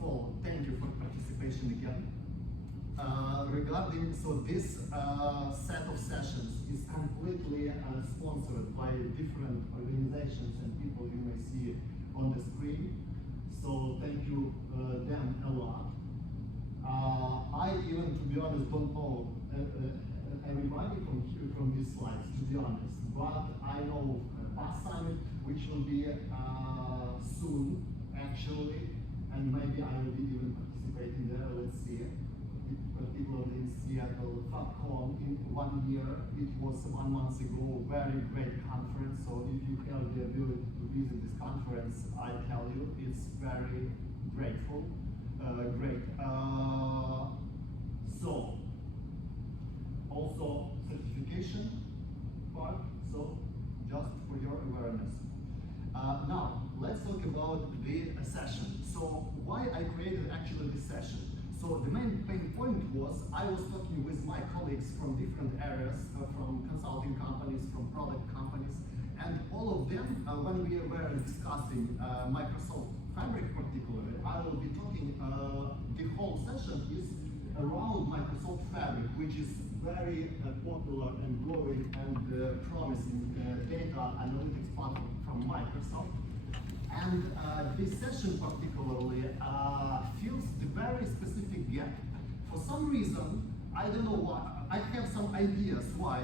of all, thank you for participation again. So this set of sessions is completely sponsored by different organizations and people you may see on the screen. So thank you them a lot. I even, to be honest, don't know everybody from these slides, to be honest. But I know Past Summit, which will be soon, actually, and maybe I will be even participating there. Let's see. Particularly in Seattle, FabCon in 1 year. It was 1 month ago. Very great conference. So if you have the ability to visit this conference, I tell you, it's very grateful. Great. So also certification part. So just for your awareness. Now let's talk about the session. So why I created actually this session? So the main point was I was talking with my colleagues from different areas, from consulting companies, from product companies, and all of them, when we were discussing Microsoft Fabric particularly, I will be talking, the whole session is around Microsoft Fabric, which is very popular and growing and promising data analytics platform from Microsoft. And this session particularly fills the very specific gap. For some reason, I don't know why, I have some ideas why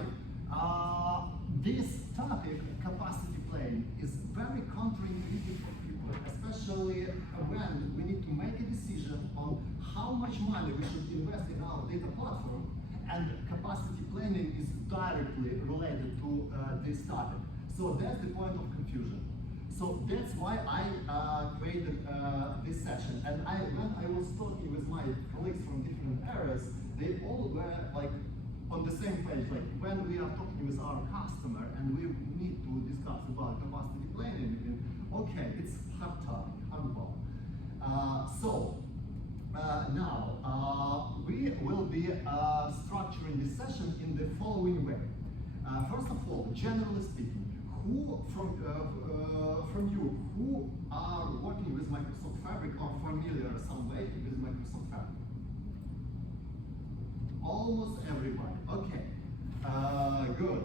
this topic, capacity planning, is very counterintuitive for people, especially when we need to make a decision on how much money we should invest in our data platform, and capacity planning is directly related to this topic. So that's the point of confusion. So that's why I created this session. And when I was talking with my colleagues from different areas, they all were like on the same page. Like when we are talking with our customer and we need to discuss about capacity planning, okay, it's hard topic, hardball. Now we will be structuring this session in the following way. First of all, generally speaking, who from you who are working with Microsoft Fabric or familiar some way with Microsoft Fabric? Almost everybody. Okay. Good.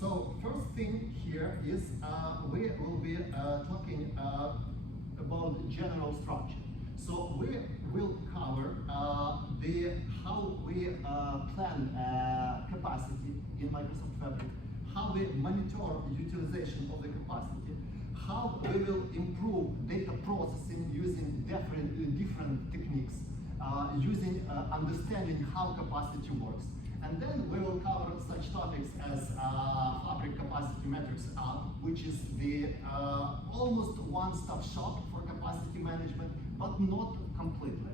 So first thing here is we will be talking about general structure. So we will cover how we plan capacity in Microsoft Fabric, how we monitor utilization of the capacity, how we will improve data processing using different techniques, using understanding how capacity works. And then we will cover such topics as Fabric Capacity Metrics app, which is the almost one-stop shop for capacity management, but not completely.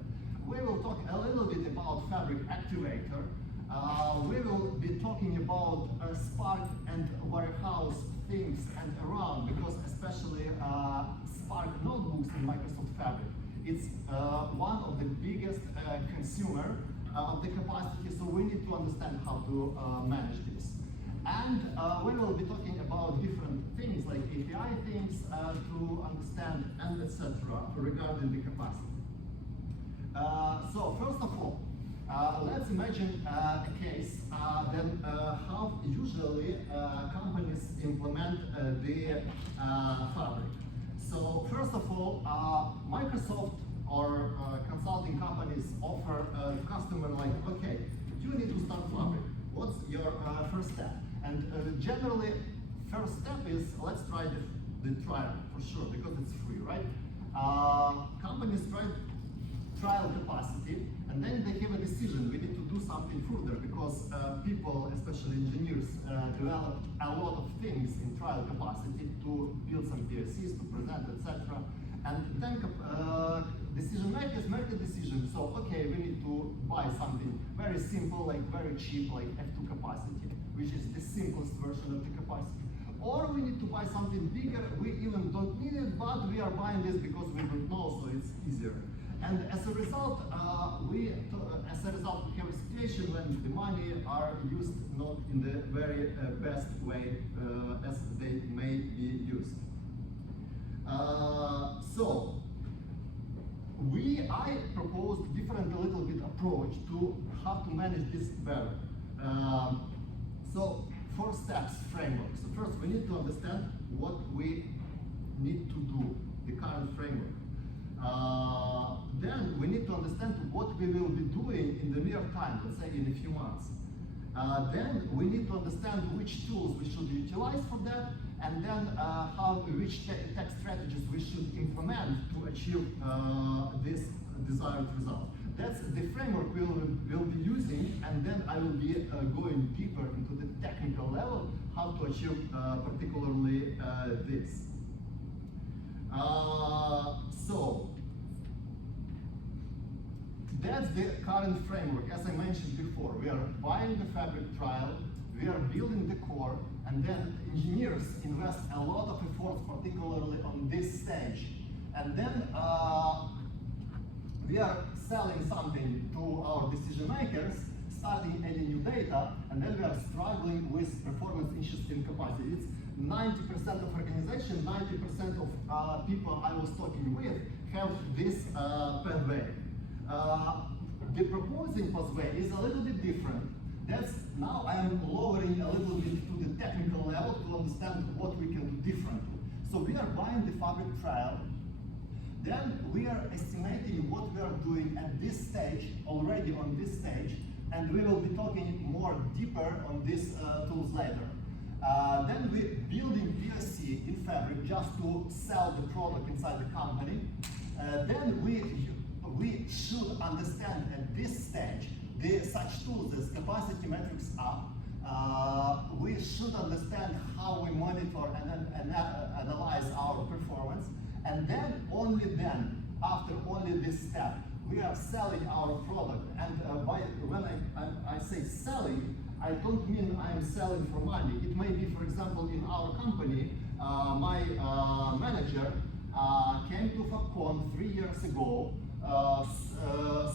We will talk a little bit about Fabric Activator. We will be talking about Spark and Warehouse things and around, because especially Spark notebooks in Microsoft Fabric, it's one of the biggest consumer of the capacity, so we need to understand how to manage this. And we will be talking about different things like API things to understand and etc. regarding the capacity. So first of all, let's imagine a case, then how usually companies implement the Fabric. So first of all, Microsoft or consulting companies offer a customer like, okay, you need to start Fabric. What's your first step? And generally, first step is let's try the trial for sure, because it's free, right? Companies try trial capacity, and then they have a decision. We need to do something further, because people, especially engineers, develop a lot of things in trial capacity to build some POCs, to present, etc. And then decision makers make the decision. So, okay, we need to buy something very simple, like very cheap, like F2 capacity, which is the simplest version of the capacity. Or we need to buy something bigger. We even don't need it, but we are buying this because we don't know, so it's easier. And as a result, we have a situation when the money are used not in the very best way as they may be used. So I proposed different a little bit approach to how to manage this better. So 4 steps framework. So first we need to understand what we need to do, the current framework. Then we need to understand what we will be doing in the near time, let's say in a few months. Then we need to understand which tools we should utilize for that, and then which tech strategies we should implement to achieve this desired result. That's the framework we'll be using, and then I will be going deeper into the technical level, how to achieve particularly this. So that's the current framework. As I mentioned before, we are buying the fabric trial, we are building the core, and then engineers invest a lot of efforts, particularly on this stage. And then we are selling something to our decision makers, starting any new data, and then we are struggling with performance interesting capacity. It's 90% of organization, 90% of people I was talking with have this pathway. The proposing pathway is a little bit different. That's now I am lowering a little bit to the technical level to understand what we can do differently. So we are buying the fabric trial. Then we are estimating what we are doing at this stage, already on this stage, and we will be talking more deeper on these tools later. Then we're building POC in fabric just to sell the product inside the company. Then we should understand at this stage such tools as capacity metrics up. We should understand how we monitor and analyze our performance. And then, only then, after only this step, we are selling our product. And when I say selling, I don't mean I am selling for money. It may be, for example, in our company, my manager came to FabCon 3 years ago,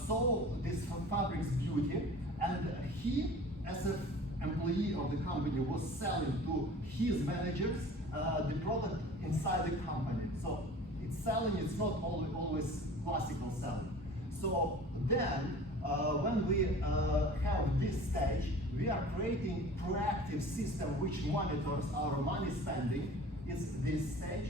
saw this fabric's beauty, and he, as an employee of the company, was selling to his managers the product inside the company. So it's selling, it's not always classical selling. So then, when we have this stage, we are creating proactive system which monitors our money spending. It's this stage.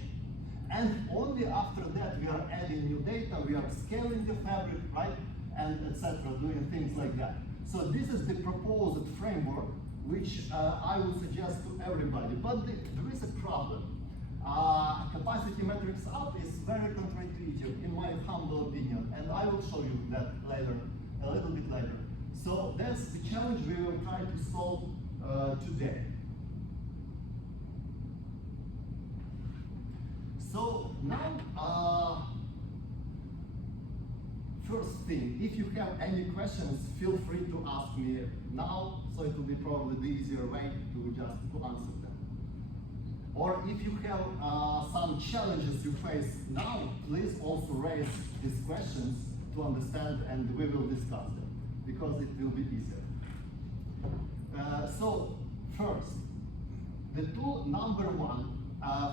And only after that we are adding new data, we are scaling the fabric, right? And etc., doing things like that. So this is the proposed framework which I would suggest to everybody. But there is a problem. Capacity metrics up is very counterintuitive in my humble opinion, and I will show you that later, a little bit later. So that's the challenge we will try to solve today. So now, first thing, if you have any questions, feel free to ask me now, so it will be probably the easier way to answer them. Or if you have some challenges you face now, please also raise these questions to understand, and we will discuss them, because it will be easier. So first, the tool number one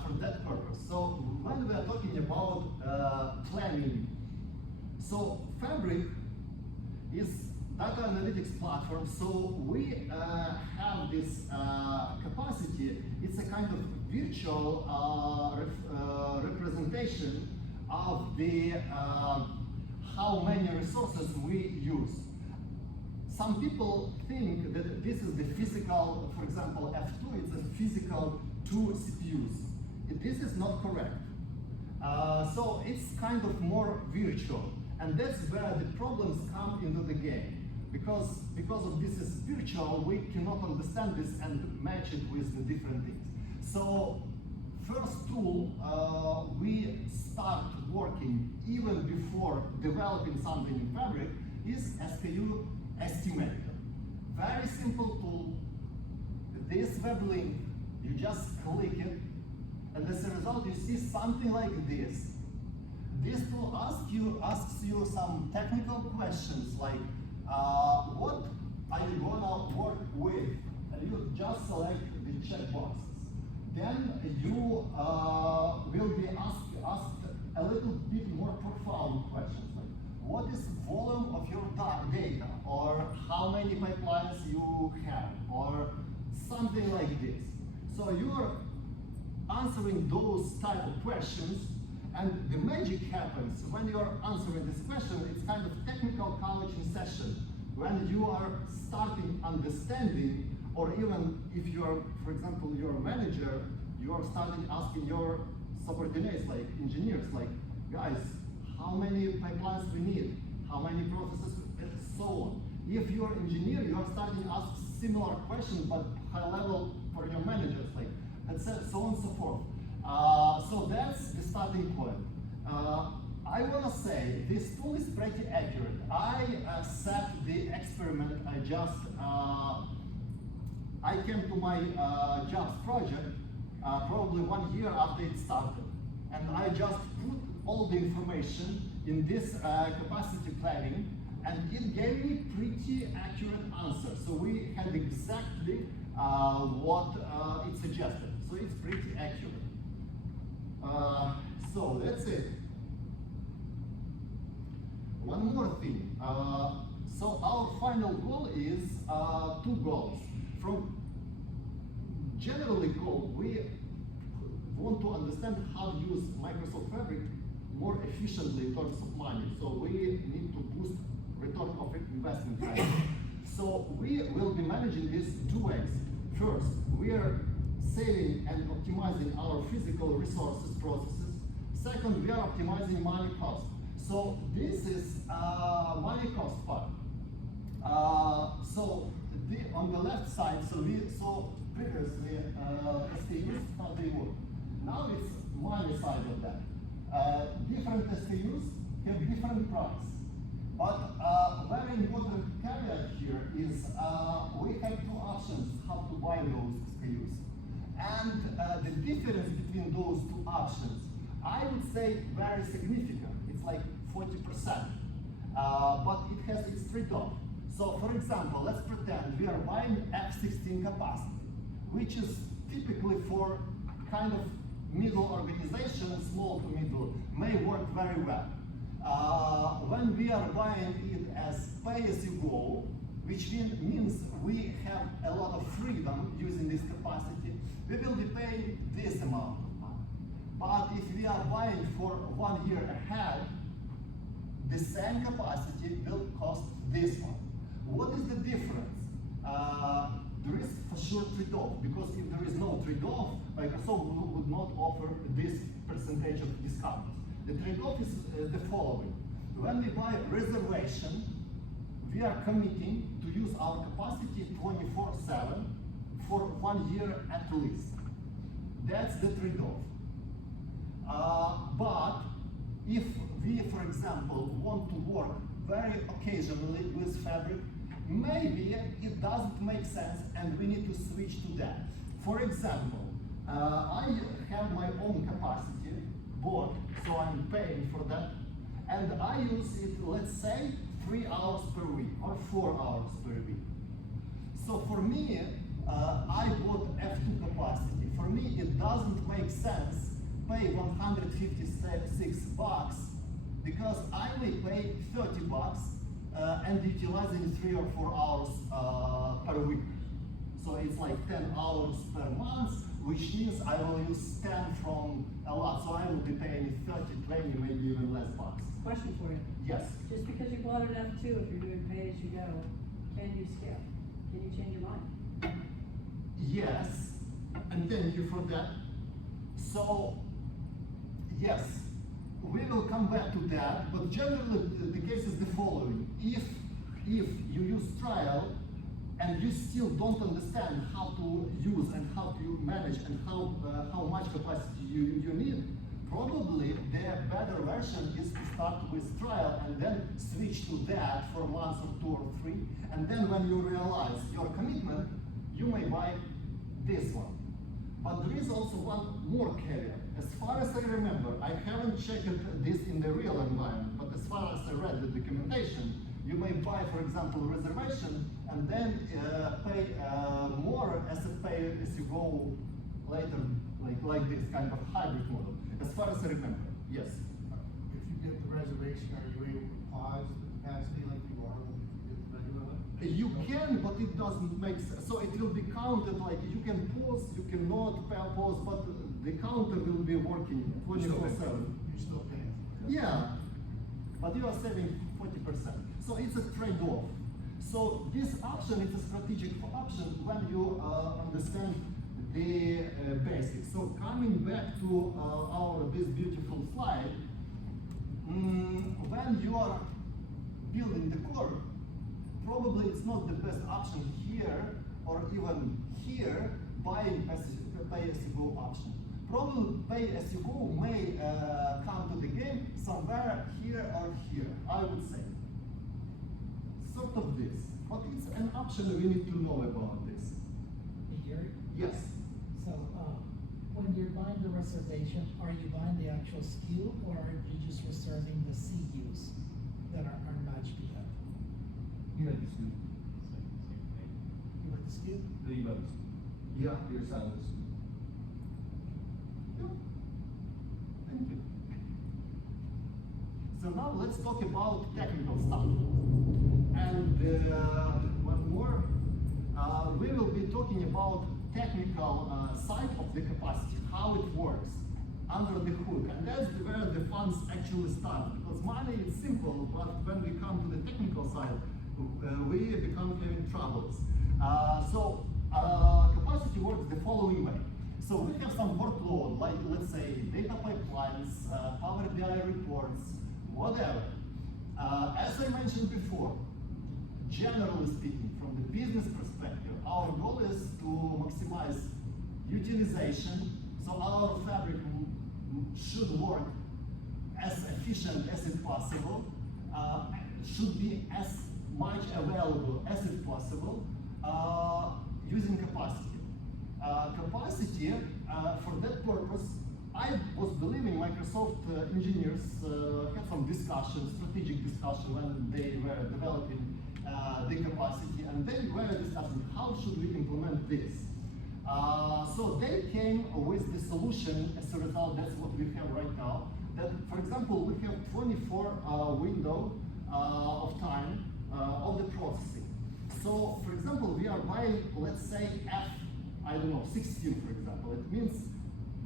for that purpose. So when we are talking about planning, so Fabric is data analytics platform, so we have this capacity. It's a kind of virtual representation of the how many resources we use. Some people think that this is the physical, for example, F2, it's a physical 2 CPUs. This is not correct. So it's kind of more virtual, and that's where the problems come into the game. Because of this is virtual, we cannot understand this and match it with the different things. So first tool, we start working even before developing something in Fabric is SKU Estimator. Very simple tool. This web link, you just click it, and as a result you see something like this. This tool asks you some technical questions like, what are you gonna work with? And you just select the checkboxes. Then you will be asked a little bit more profound questions like, what is volume of your data, or how many pipelines you have, or something like this. So you're answering those type of questions, and the magic happens when you're answering this question. It's kind of technical coaching session, when you are starting understanding, or even if you are, for example, you're a manager, you are starting asking your subordinates, like engineers, like, guys, how many pipelines we need, how many processes, and so on. If you're an engineer, you are starting to ask similar questions, but high level for your managers, like, and so on and so forth. So that's the starting point. I want to say this tool is pretty accurate. I set the experiment. I came to my jobs project probably 1 year after it started, and I just put all the information in this capacity planning, and it gave me pretty accurate answer. So we had exactly what it suggested. So it's pretty accurate. So that's it. One more thing. So our final goal is 2 goals. From generally goal, we want to understand how to use Microsoft Fabric more efficiently in terms of money. So we need to boost return of investment rate. So we will be managing this 2 ways. First, we are saving and optimizing our physical resources, processes. Second, we are optimizing money cost. So this is money cost part. On the left side, so we saw previously SKUs, how they work. Now it's money side of that. Different SKUs have different price. But very important caveat here is we have 2 options how to buy those SKUs. And the difference between those 2 options, I would say very significant. It's like 40%. But it has its trade-off. So for example, let's pretend we are buying F16 capacity, which is typically for kind of middle organization, small to middle, may work very well. When we are buying it as pay-as-you-go, which means we have a lot of freedom using this capacity, we will be paying this amount of money. But if we are buying for 1 year ahead, the same capacity will cost this one. What is the difference? There is for sure trade-off, because if there is no trade-off, Microsoft would not offer this percentage of discount. The trade-off is the following. When we buy reservation, we are committing to use our capacity 24/7 for 1 year at least. That's the trade-off. But if we, for example, want to work very occasionally with Fabric, maybe it doesn't make sense and we need to switch to that. For example, I have my own capacity board, so I'm paying for that, and I use it, let's say, 3 hours per week or 4 hours per week. So for me, I bought F2 capacity. For me, it doesn't make sense pay $156 because I may pay $30 and utilizing 3 or 4 hours per week. So it's like 10 hours per month, which means I will use 10 from a lot. So I will be paying 30, 20, maybe even less bucks. Question for you. Yes. Just because you bought an F2, if you're doing pay as you go, can you scale? Can you change your mind? Yes, and thank you for that. So, yes, we will come back to that, but generally the case is the following. If you use trial and you still don't understand how to use and how to manage and how much capacity you need, probably the better version is to start with trial and then switch to that for a month or 2 or 3, and then when you realize your commitment, you may buy this one. But there is also one more caveat. As far as I remember, I haven't checked this in the real environment, but as far as I read the documentation, you may buy, for example, reservation and then pay more as a pay-as-you-go later, like this kind of hybrid model. As far as I remember, yes. If you get the reservation breaks, are you able to pause the capacity like you are regularly? You can, but it doesn't make sense. So it will be counted like you can pause, you cannot pause, but the counter will be working 24/7. You're still paying. Yeah, but you are saving 40%. So it's a trade-off. So this option is a strategic option when you understand the basics. So coming back to this beautiful slide, when you are building the core, probably it's not the best option here or even here buying pay-as-you-go option. Probably pay-as-you-go may come to the game somewhere here or here, I would say. Sort of this, but it's an option we need to know about this. Hey, Iurii? Yes. So, when you're buying the reservation, are you buying the actual SKU or are you just reserving the CUs that are not HPF? You had the scoop. You want the SKU? You had the scoop. Yeah. Your side of the scoop. Yeah. Thank you. So now let's talk about technical stuff. And one more, we will be talking about technical side of the capacity, how it works under the hood. And that's where the fun actually starts. Because money is simple, but when we come to the technical side, we become having troubles. Capacity works the following way. So we have some workload, like let's say data pipelines, Power BI reports, whatever. As I mentioned before, generally speaking, from the business perspective, our goal is to maximize utilization, so our fabric should work as efficient as it possible, should be as much available as it possible, using capacity. Capacity, for that purpose, I was believing Microsoft engineers had some discussion, strategic discussion when they were developing the capacity, and they were discussing how should we implement this. So they came with the solution. As a result, that's what we have right now. That, for example, we have 24 window of time of the processing. So, for example, we are buying, let's say, I don't know, 16, for example. It means,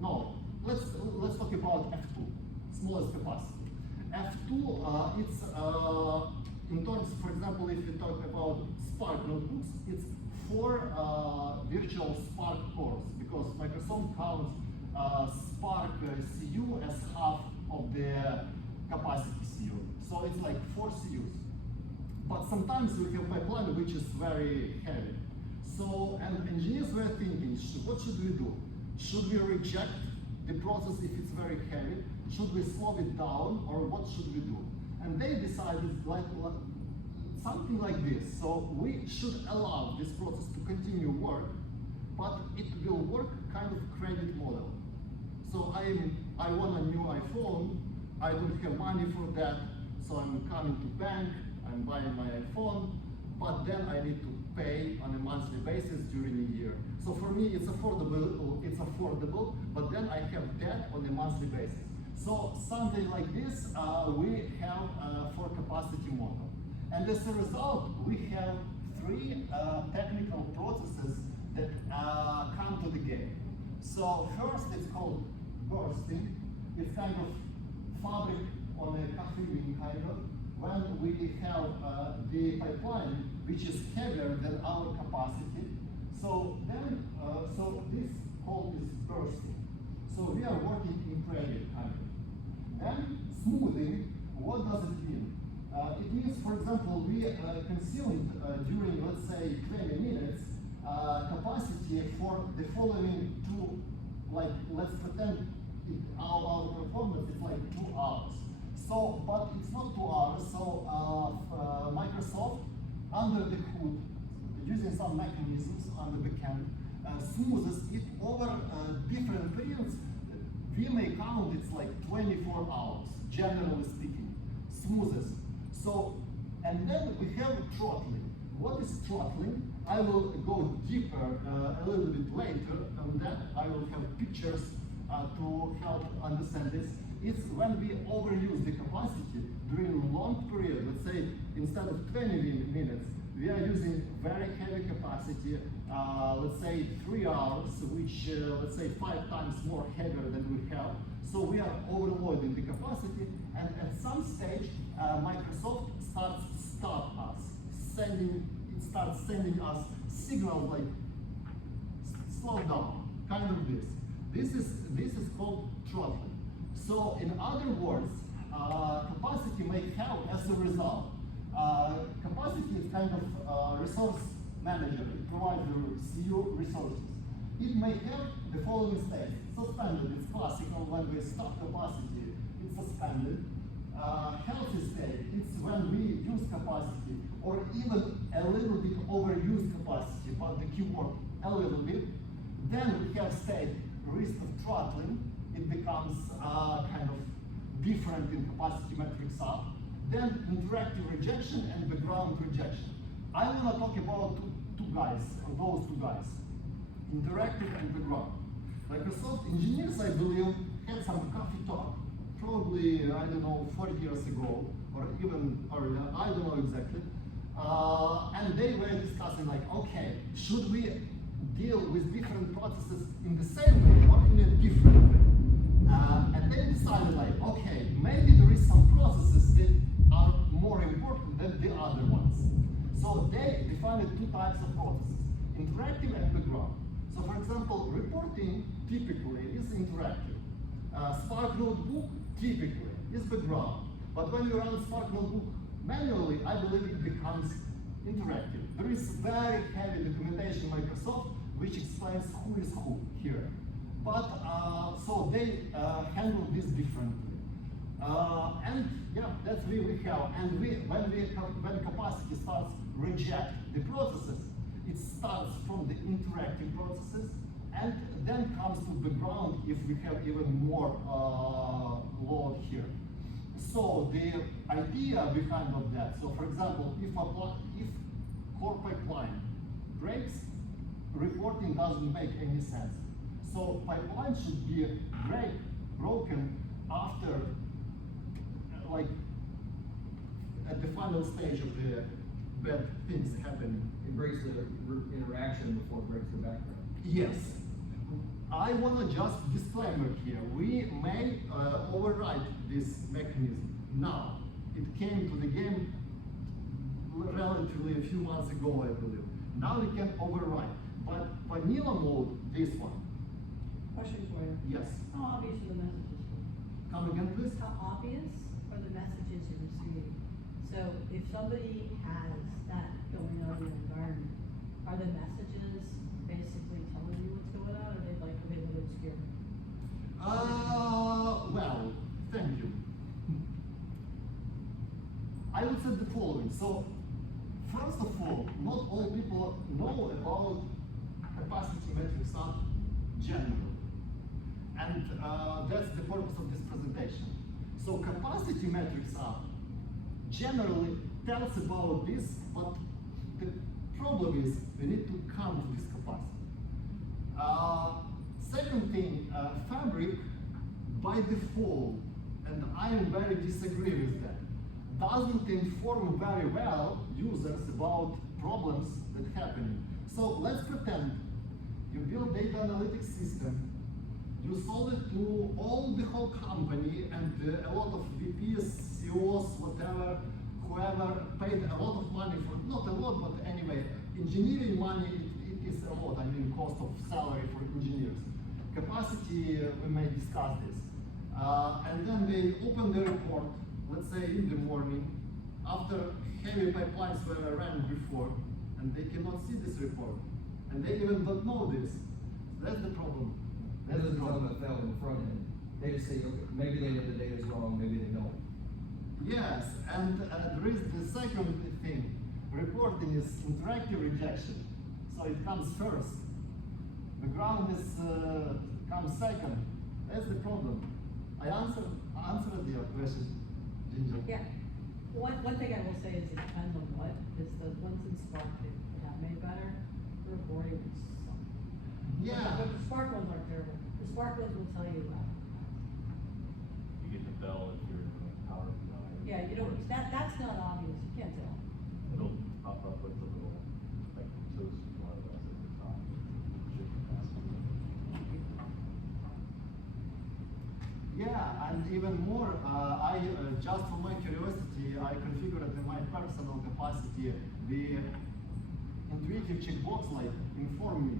no, let's talk about F2, smallest capacity. F2, it's in terms, for example, if you talk about Spark notebooks, it's 4 virtual Spark cores, because Microsoft counts Spark CU as half of the capacity CU. So it's like 4 CUs. But sometimes we have pipeline which is very heavy. So, and engineers were thinking, what should we do? Should we reject the process if it's very heavy? Should we slow it down, or what should we do? And they decided like something like this. So we should allow this process to continue work, but it will work kind of credit model. So I want a new iPhone, I don't have money for that, so I'm coming to bank, I'm buying my iPhone, but then I need to pay on a monthly basis during a year. So for me, it's affordable, but then I have debt on a monthly basis. So something like this we have for capacity model. And as a result, we have 3 technical processes that come to the game. So first, it's called bursting. It's kind of fabric on a coffee bean kind of, when we have the pipeline which is heavier than our capacity. So then, so this code is bursting. So we are working in parallel kind of. Then smoothing, what does it mean? It means, for example, we consumed during, let's say, 20 minutes capacity for the following 2, like, let's pretend our performance is like 2 hours. So, but it's not 2 hours, so Microsoft, under the hood, using some mechanisms on the backend, smooths it over different periods. We may count it's like 24 hours, generally speaking, smooths. So, and then we have throttling. What is throttling? I will go deeper a little bit later on that. I will have pictures to help understand this. It's when we overuse the capacity during long period, let's say instead of 20 minutes, we are using very heavy capacity, let's say 3 hours, which let's say 5 times more heavier than we have. So we are overloading the capacity, and at some stage, Microsoft starts stop us, starts sending us signals like slow down, kind of this. This is called throttling. So in other words, capacity may have as a result. Capacity is kind of resource manager. It provides the CPU resources. It may have the following state. Suspended, it's classical when we stop capacity, it's suspended. Healthy state, it's when we use capacity, or even a little bit overuse capacity, but the keyword a little bit. Then we have state risk of throttling. It becomes kind of different in capacity metrics up. Then interactive rejection and background rejection. I want to talk about two guys, or those two guys, interactive and background. Microsoft engineers, I believe, had some coffee talk, probably, I don't know, 40 years ago, or even earlier, I don't know exactly. And they were discussing like, okay, should we deal with different processes in the same way or in a different way? And they decided like, okay, maybe there is some processes that are more important than the other ones. So they defined 2 types of processes, interactive and background. So for example, reporting typically is interactive. Spark Notebook typically is background. But when you run Spark Notebook manually, I believe it becomes interactive. There is very heavy documentation in Microsoft which explains who is who here. But so they handle this differently. And yeah, that's what we have. And when capacity starts reject the processes, it starts from the interactive processes and then comes to background if we have even more load here. So the idea behind of that, so for example, if core pipeline breaks, reporting doesn't make any sense. So pipeline should be broken after, like, at the final stage of the bad things happening. It breaks the interaction before it breaks the background. Yes. I want to just disclaimer here. We may override this mechanism now. It came to the game relatively a few months ago, I believe. Now we can override. But vanilla mode, this one. Question for you. Yes. How obvious are the messages? Come again, please. How obvious are the messages you're receiving? So if somebody has that going on in the environment, are the messages basically telling you what's going on, or are they like a bit obscure? Well, thank you. I would say the following. So, first of all, not all people know about capacity metrics up generally. And that's the purpose of this presentation. So capacity metrics up generally tells about this, but the problem is we need to come to this capacity. Second thing, Fabric by default, and I am very disagree with that, doesn't inform very well users about problems that happen. So let's pretend you build data analytics system, you sold it to the whole company, and a lot of VPs, CEOs, whatever, whoever paid a lot of money for, not a lot, but anyway, engineering money, it is a lot, I mean cost of salary for engineers. Capacity, we may discuss this. And then they open the report, let's say in the morning, after heavy pipelines were ran before, and they cannot see this report. And they even don't know this. That's the problem. That doesn't tell them it fell in the front end. They just say, okay, maybe they know the data's wrong, maybe they don't. Yes, and there is the second thing. Reporting is interactive rejection. So it comes first. The ground is comes second. That's the problem. I answered your question, Ginger. Yeah. One thing I will say is it depends on what, because the ones in Spark that have made better, the reporting is something. Yeah. But the Spark ones aren't terrible. The Spark ones will tell you about. You get the bell if you're in the power BI. Yeah, Yeah, you don't, that's not obvious, you can't tell. It'll pop up with the little, like, toast more or less at the top. Should pass Yeah, and even more, just for my curiosity, I configured in my personal capacity the intuitive checkbox like inform me.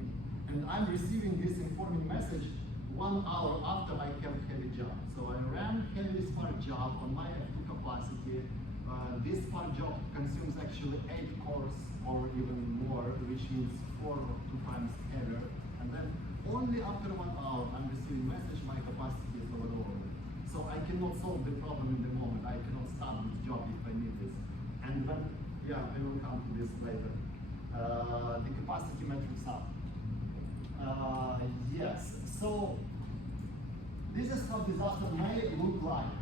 And I'm receiving this informing message 1 hour after I have heavy job. So I ran heavy Spark job on my F2 capacity. This Spark job consumes actually 8 cores or even more, which means 4 or 2 times heavier. And then only after 1 hour I'm receiving message my capacity is overloaded. So I cannot solve the problem in the moment. I cannot start this job if I need this. And then, yeah, I will come to this later. The capacity metrics up. Yes, so this is how disaster may look like.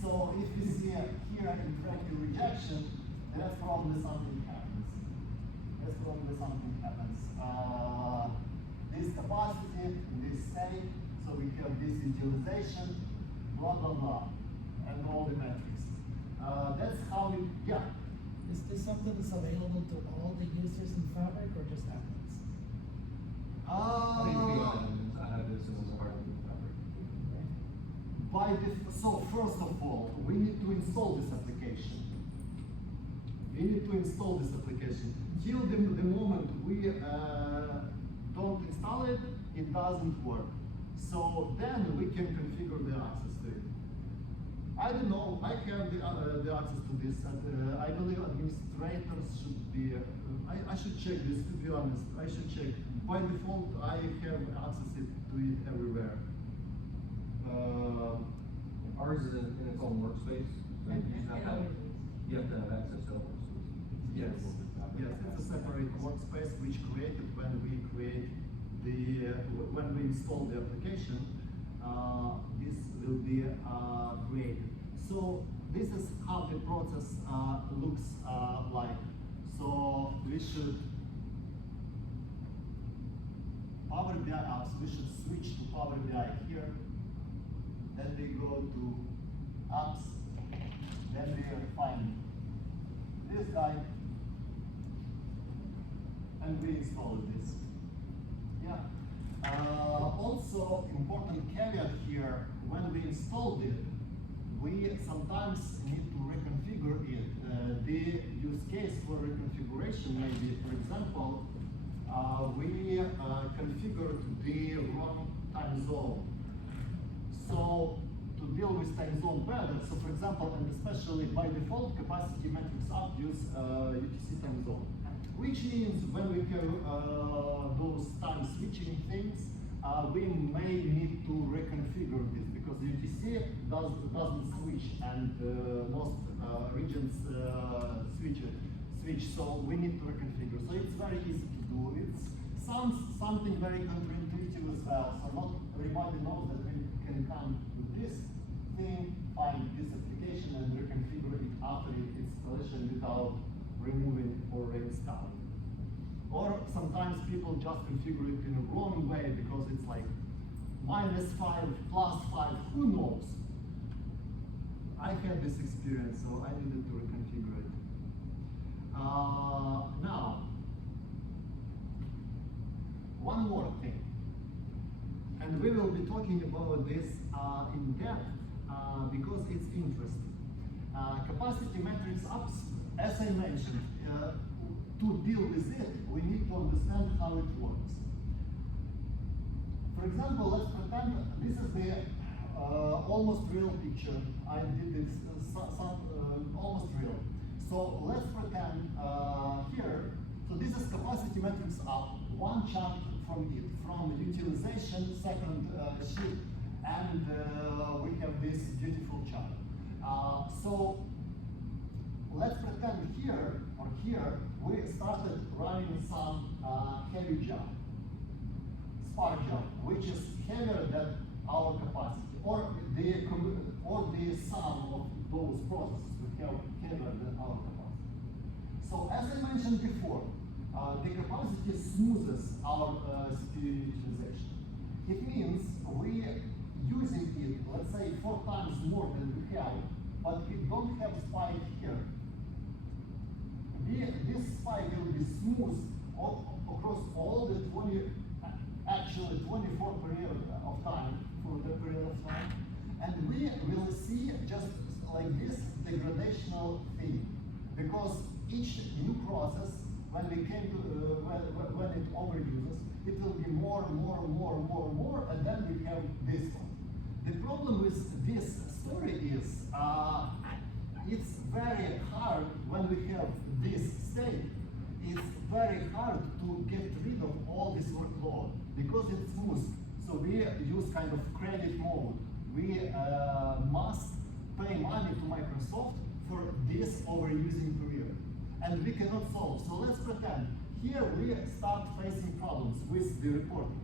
So if we see here interactive rejection, that's probably something happens. That's probably something happens. This capacity, this state, so we have this utilization, blah, blah, blah, and all the metrics. That's how we, yeah. Is this something that's available to all the users in Fabric or just admins? I think we have this in the part of the fabric. So first of all, we need to install this application. We need to install this application. Till the moment we don't install it, it doesn't work. So then we can configure the access to it. I don't know, I have the access to this, and I believe administrators should be, I should check this, to be honest, I should check. By default, I have access to it everywhere. Ours is in its own workspace, so you just have to have, you have to have access to our workspace. Yes, yes, it's a separate workspace which created when we create the, when we install the application, this will be created. So this is how the process looks like. So we should, Power BI apps, we should switch to Power BI here. Then we go to apps, then we find this guy, and we install this. Yeah. Also, important caveat here, when we installed it, we sometimes need to reconfigure it. The use case for reconfiguration may be, for example, we configured the wrong time zone. So to deal with time zone better, so for example, and especially by default, capacity metrics up use UTC time zone, which means when we have those time switching things, we may need to reconfigure this because UTC doesn't switch, and most regions switch, so we need to reconfigure. So it's very easy to do. It sounds something very counterintuitive as well, so not everybody knows that we can come to this thing, find this application, and reconfigure it after its installation without removing or reinstalling. Or sometimes people just configure it in a wrong way because it's like -5, +5, who knows? I had this experience, so I needed to reconfigure it. Now, one more thing, and we will be talking about this in depth because it's interesting. Capacity metrics apps, as I mentioned, to deal with it, we need to understand how it works. For example, let's pretend this is the almost real picture. I did this almost real. So let's pretend here, so this is capacity metrics up, one chart from it, from utilization, second sheet, and we have this beautiful chart. So let's pretend here, or here, we started running some heavy job, Spark job, which is heavier than our capacity, or the sum of those processes we have heavier than our capacity. So as I mentioned before, the capacity smoothes our CPU utilization. It means we using it, let's say 4 times more than we have, but we don't have spike here. This spike will be smooth across all the 24 period of time, for the period of time, and we will see just like this degradational thing, because each new process, when we came to when it overuses, it will be more, and then we have this one. The problem with this story is it's very hard when we have this state. It's very hard to get rid of all this workload because it's smooth. So we use kind of credit mode. We must pay money to Microsoft for this overusing period, and we cannot solve. So let's pretend here we start facing problems with the reporting,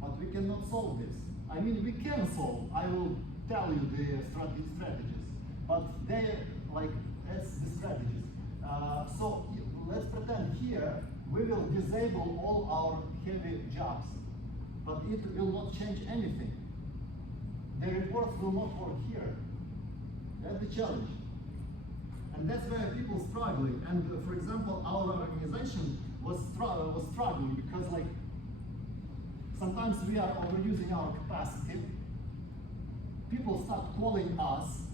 but we cannot solve this. I mean, we can solve. I will tell you the strategies, but they that's the strategies. So let's pretend here we will disable all our heavy jobs, but it will not change anything. The reports will not work here. That's the challenge. And that's where people struggling. And for example, our organization was struggling because sometimes we are overusing our capacity. People start calling us,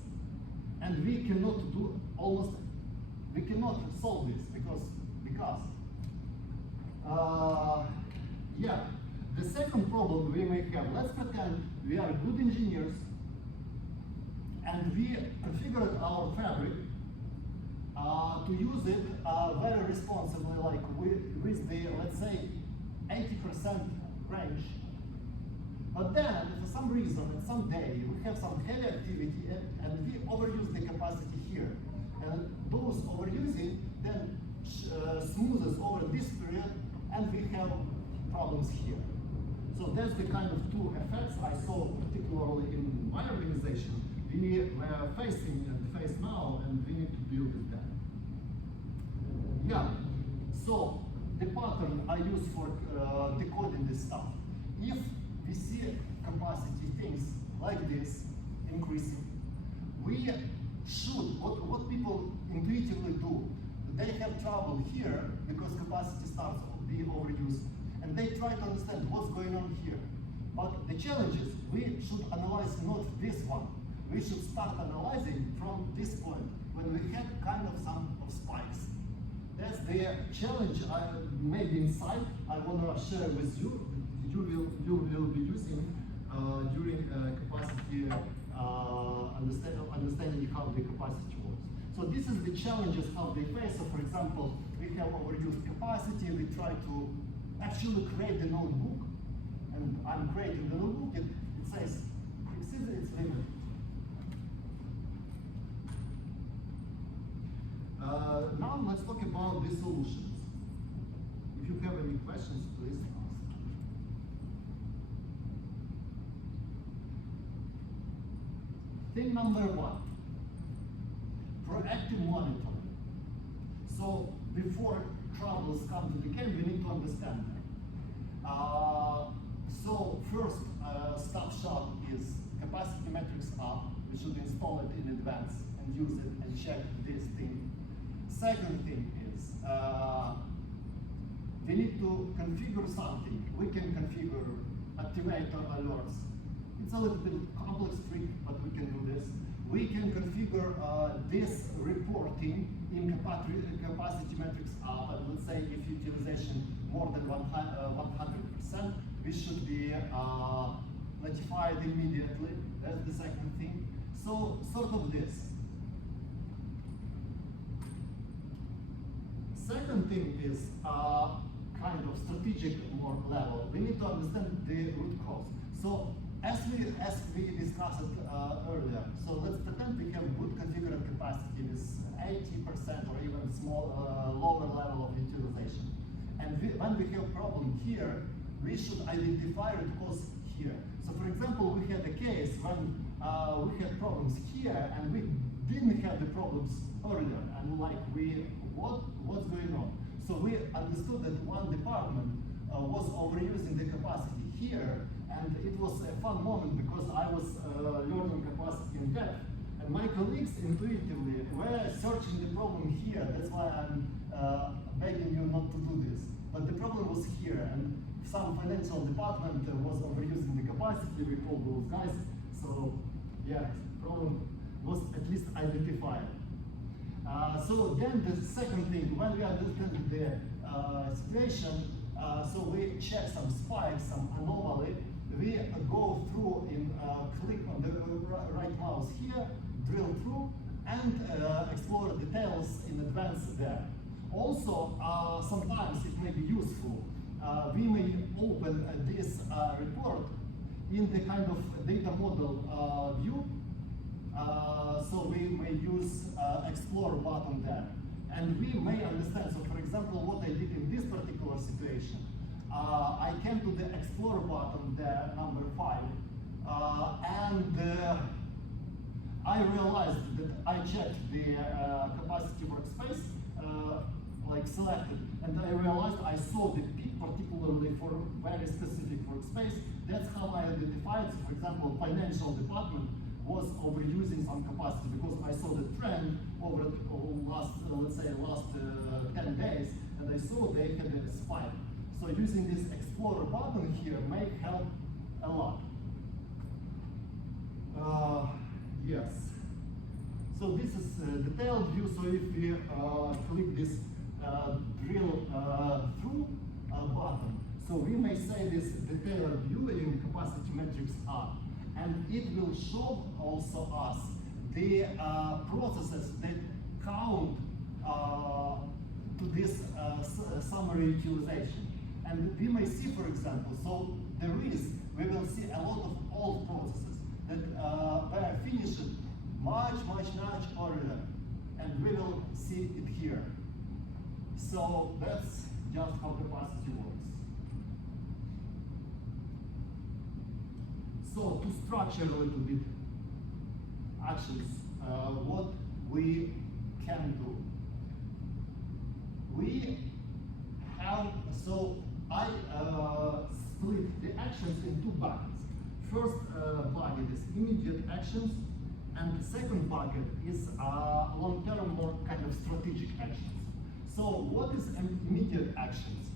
and we cannot solve this because yeah. The second problem we may have, let's pretend we are good engineers and we configured our fabric to use it very responsibly, like with the, let's say, 80% range. But then, for some reason, and some day, we have some heavy activity and we overuse the capacity here. And those overusing then smoothes over this period, and we have problems here. So that's the kind of two effects I saw particularly in my organization. We were facing and face now, and we need to deal with that. Yeah, so the pattern I use for decoding this stuff. If we see capacity things like this increasing, we should, what people intuitively do, they have trouble here because capacity starts to be overused, and they try to understand what's going on here. But the challenge is we should analyze not this one. We should start analyzing from this point when we had kind of some spikes. That's the challenge maybe inside I want to share with you. You will be using during capacity understanding how the capacity works. So this is the challenges how they face. So for example, we have overused capacity. We try to actually create the notebook, and I'm creating the notebook. It says exceeds its limit. Now let's talk about the solutions. If you have any questions, please ask. Thing number one, proactive monitoring. So before troubles come to the game, we need to understand them. So first snapshot is capacity metrics app. We should install it in advance and use it and check this thing. Second thing is we need to configure something. We can configure Activator alerts. It's a little bit complex trick, but we can do this. We can configure this reporting in capacity metrics app. And let's say if utilization more than 100%, we should be notified immediately. That's the second thing. So sort of this. Second thing is kind of strategic more level. We need to understand the root cause. So as we discussed it earlier, so let's pretend we have good configured capacity with 80% or even lower level of utilization. And when we have problem here, we should identify root cause here. So for example, we had a case when we had problems here and we didn't have the problems earlier, and what's going on? So we understood that one department was overusing the capacity here, and it was a fun moment because I was learning capacity in depth, and my colleagues intuitively were searching the problem here. That's why I'm begging you not to do this. But the problem was here, and some financial department was overusing the capacity. We called those guys. So yeah, problem was at least identified. So then the second thing, when we understand the situation, so we check some spikes, some anomaly. We go through and click on the right mouse here, drill through, and explore details in advance there. Also, sometimes it may be useful. We may open this report in the kind of data model view. So we may use explore button there. And we may understand, so for example, what I did in this particular situation. I came to the explore button there, number 5, and I realized that I checked the capacity workspace, like selected, and I realized I saw the peak particularly for very specific workspace. That's how I identified, so for example, financial department was overusing some capacity because I saw the trend over last, let's say, last 10 days, and I saw they had a spike. So using this Explorer button here may help a lot. Yes. So this is a detailed view. So if we click this drill through button, so we may say this detailed view in capacity matrix R, and it will show also us the processes that count to this summary utilization. And we may see, for example, so there is, we will see a lot of old processes that were finished much earlier, and we will see it here. So that's just how capacity works. So to structure a little bit actions, what we can do. We have, so I split the actions in 2 buckets. First bucket is immediate actions, and the second bucket is long-term, more kind of strategic actions. So what is immediate actions?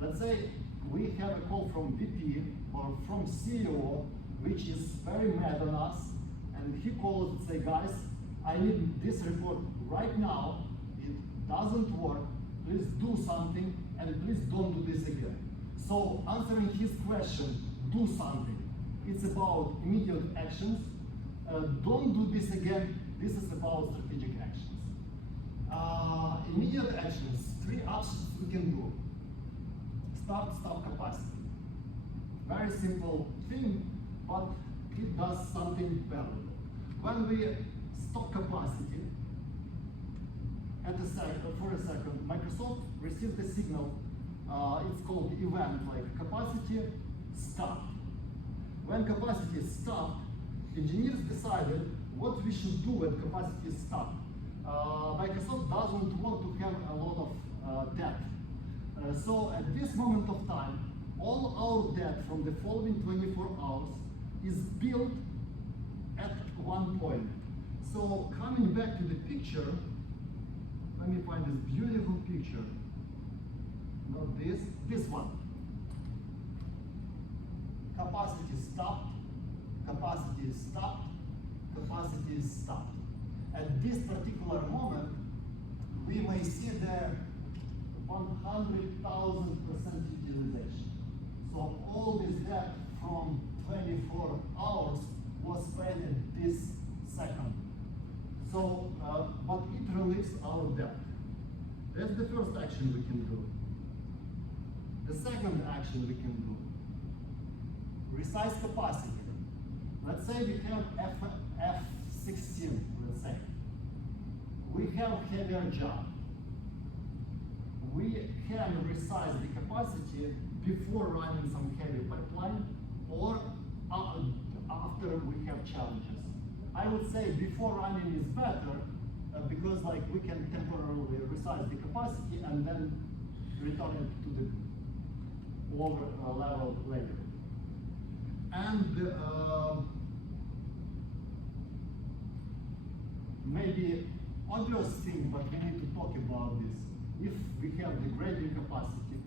Let's say we have a call from VP or from CEO, which is very mad on us, and he calls and say, guys, I need this report right now. It doesn't work. Please do something, and please don't do this again. So answering his question, do something. It's about immediate actions. Don't do this again. This is about strategic actions. Immediate actions, 3 actions we can do. Start, stop capacity. Very simple thing, but it does something valuable. When we stop capacity, for a second, Microsoft receives the signal. It's called event, like capacity stopped. When capacity is stopped, engineers decided what we should do when capacity is stopped. Microsoft doesn't want to have a lot of debt. So at this moment of time, all our debt from the following 24 hours is built at one point. So coming back to the picture, let me find this beautiful picture. Not this one. Capacity stopped, capacity is stopped, capacity is stopped. At this particular moment, we may see the 100,000% utilization. So all this debt from 24 hours was paid at this second. So, but it relieves our debt. That's the first action we can do. The second action we can do, resize capacity. Let's say we have F16, let's say. We have heavier job. We can resize the capacity before running some heavy pipeline or after we have challenges. I would say before running is better because like we can temporarily resize the capacity and then return it to the lower level later. And maybe obvious thing, but we need to talk about this. If we have degrading capacity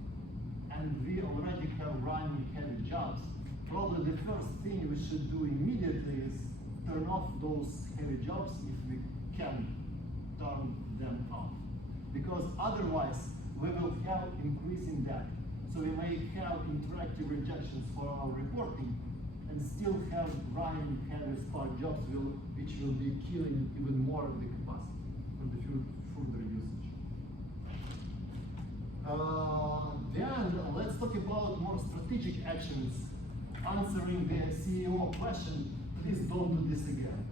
and we already have running heavy jobs, probably the first thing we should do immediately is turn off those heavy jobs if we can turn them off. Because otherwise we will have increasing debt. So we may have interactive rejections for our reporting and still have running heavy Spark jobs which will be killing even more of the capacity for the further usage. Then let's talk about more strategic actions. Answering the CEO question, please don't do this again.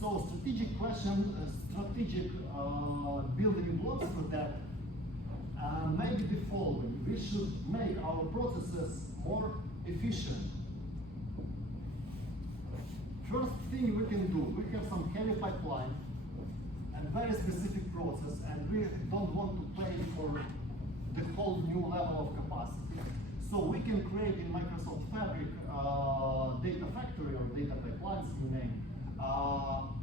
So strategic question, strategic building blocks for that maybe the following. We should make our processes more efficient. First thing we can do, we have some heavy pipeline and very specific process, and we don't want to pay for the whole new level of capacity. So we can create in Microsoft Fabric data factory or data pipelines, you name,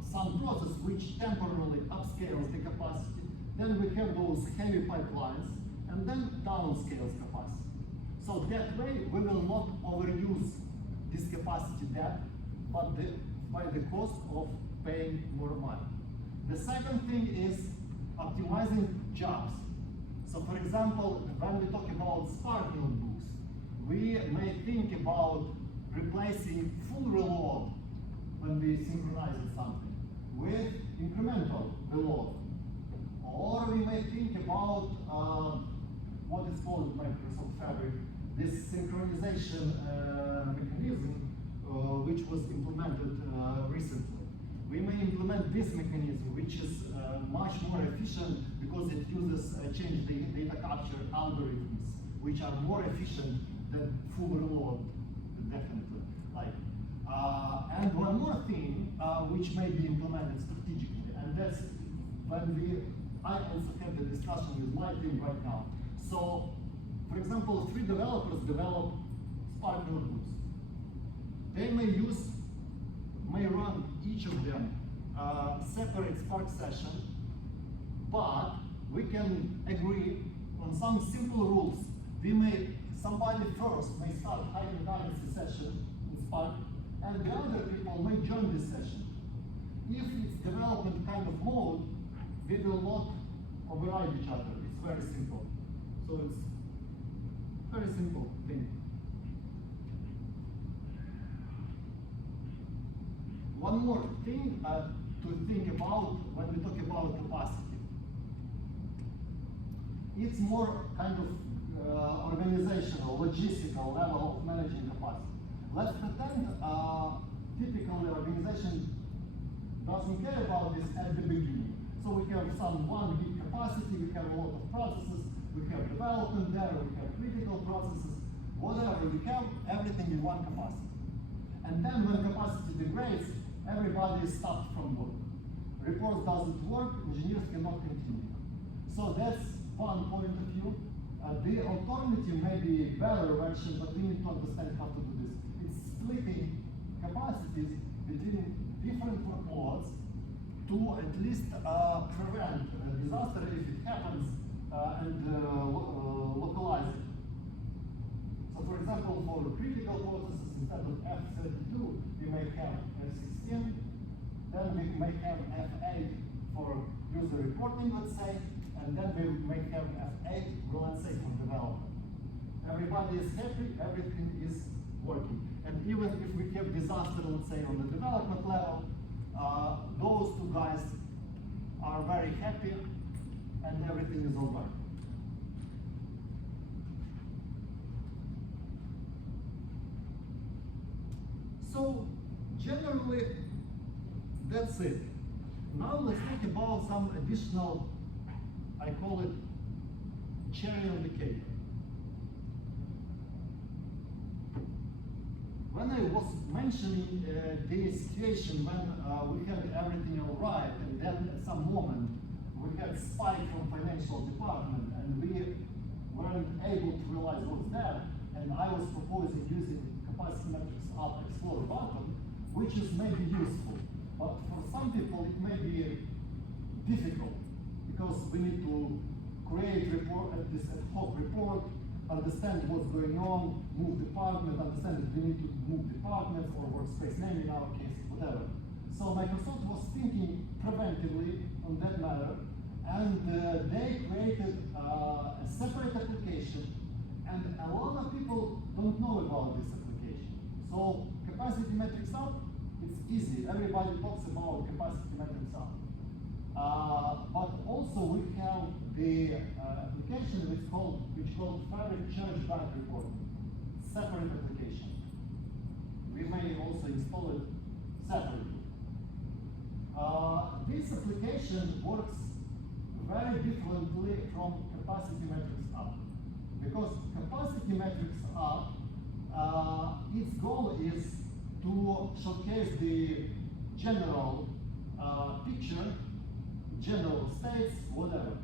some process which temporarily upscales the capacity. Then we have those heavy pipelines, and then downscales capacity. So that way we will not overuse this capacity depth, but by the cost of paying more money. The second thing is optimizing jobs. So for example, when we talk about Spark notebooks, we may think about replacing full reload when we synchronize something with incremental reload. Or we may think about what is called Microsoft Fabric, this synchronization mechanism which was implemented recently. We may implement this mechanism, which is much more efficient because it uses change data capture algorithms, which are more efficient than full reload, definitely. And one more thing which may be implemented strategically, and that's when I also have the discussion with my team right now. So, for example, 3 developers develop Spark notebooks. They may run each of them separate Spark session, but we can agree on some simple rules. Somebody first may start high redundancy session in Spark, and the other people may join this session. If it's development kind of mode, we will not override each other. It's very simple. So it's very simple thing. One more thing to think about when we talk about capacity. It's more kind of organizational, logistical level of managing capacity. Let's pretend typically organization doesn't care about this at the beginning. So we have some 1 gig capacity, we have a lot of processes, we have development there, we have critical processes, whatever we have, everything in one capacity. And then when capacity degrades, everybody is stopped from work. Report doesn't work, engineers cannot continue. So that's one point of view. The alternative may be better version, but we need to understand how to do this. It's splitting capacities between different workloads to at least prevent a disaster if it happens and localize it. So for example, for critical processes, instead of F32, we may have F16, then we may have F8 for user reporting, let's say, and then we may have F8, let's say, for development. Everybody is happy, everything is working. And even if we have disaster, let's say, on the development level, those 2 guys are very happy and everything is all right. So generally, that's it. Now let's talk about some additional, I call it cherry on the cake. When I was mentioning the situation when we had everything all right, and then at some moment we had spike from financial department, and we weren't able to realize what's there, and I was proposing using capacity metrics up explore button, which is maybe useful. but for some people it may be difficult because we need to create report this ad hoc report, understand what's going on, move department, understand that we need to move departments or workspace name in our case, whatever. So Microsoft was thinking preventively on that matter, and they created a separate application, and a lot of people don't know about this application. So capacity metrics up, it's easy. Everybody talks about capacity metrics up. But also we have the application which called Fabric Chargeback Reporting, separate application. We may also install it separately. This application works very differently from capacity metrics up, because capacity metrics up, its goal is to showcase the general picture, general states, whatever.